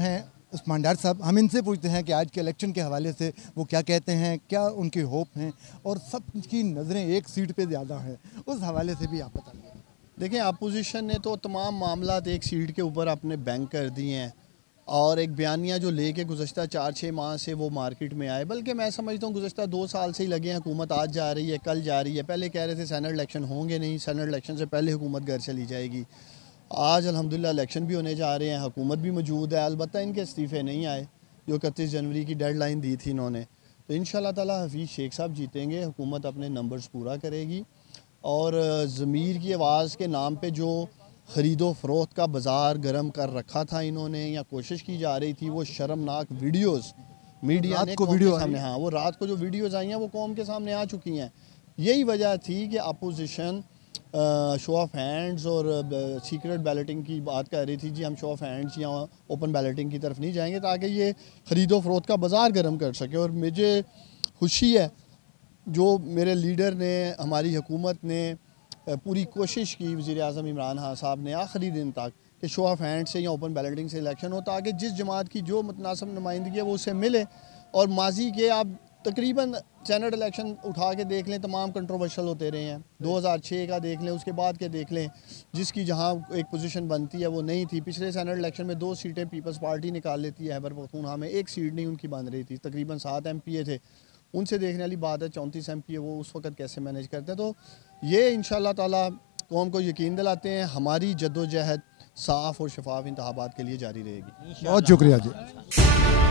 हैं उस्मान डार साहब, हम इनसे पूछते हैं कि आज के इलेक्शन के हवाले से वो क्या कहते हैं, क्या उनकी होप हैं, और सबकी नज़रें एक सीट पे ज़्यादा हैं, उस हवाले से भी आप बताइए। देखें, अपोजिशन ने तो तमाम मामलात एक सीट के ऊपर अपने बैंक कर दिए हैं और एक बयानिया जो लेके गुज़श्ता 4-6 माह से वो मार्केट में आए, बल्कि मैं समझता हूँ गुज़श्ता 2 साल से ही लगे हैं। हुकूमत आज जा रही है, कल जा रही है। पहले कह रहे थे सेनेट इलेक्शन होंगे नहीं, सेनेट इलेक्शन से पहले हुकूमत घर चली जाएगी। आज अल्हम्दुलिल्लाह इलेक्शन भी होने जा रहे हैं, हुकूमत भी मौजूद है। अलबत्ता इनके इस्तीफ़े नहीं आए जो 31 जनवरी की डेडलाइन दी थी इन्होंने। तो इंशाल्लाह ताला हफीज़ शेख साहब जीतेंगे, हुकूमत अपने नंबर्स पूरा करेगी और ज़मीर की आवाज़ के नाम पे जो ख़रीदो फ़रोख्त का बाज़ार गर्म कर रखा था इन्होंने, या कोशिश की जा रही थी, वो शर्मनाक वीडियोस मीडिया ने कौम के सामने, हाँ वो रात को जो वीडियोस आई हैं वो कौम के सामने आ चुकी हैं। यही वजह थी कि अपोजिशन शो ऑफ हैंड्स और सीक्रेट बैलेटिंग की बात कर रही थी। जी हम शो ऑफ हैंड्स या ओपन बैलेटिंग की तरफ नहीं जाएंगे ताकि ये ख़रीदो फ़रोख्त का बाज़ार गर्म कर सके। और मुझे खुशी है जो मेरे लीडर ने, हमारी हुकूमत ने पूरी कोशिश की, वज़ीर-ए-आज़म इमरान खान साहब ने आखिरी दिन तक, कि शो ऑफ हैंड से या ओपन बैलेटिंग से इलेक्शन हो ताकि जिस जमात की जो मुतनासिब नुमाइंदगी है वो उससे मिले। और माजी के आप तकरीबन सेनेट इलेक्शन उठा के देख लें, तमाम कंट्रोवर्शल होते रहे हैं। 2006 का देख लें, उसके बाद के देख लें, जिसकी जहाँ एक पोजीशन बनती है वो नहीं थी। पिछले सेनेट इलेक्शन में 2 सीटें पीपल्स पार्टी निकाल लेती है खैबर पख्तूनख्वा में, 1 सीट नहीं उनकी बन रही थी। तकरीबन 7 MPA थे, उनसे देखने वाली बात है 34 MPA वो उस वक्त कैसे मैनेज करते हैं। तो ये इंशाल्लाह ताला कौम को यकीन दिलाते हैं हमारी जद्दोजहद साफ़ और शफाफ इंतखाबात के लिए जारी रहेगी। बहुत शुक्रिया जी।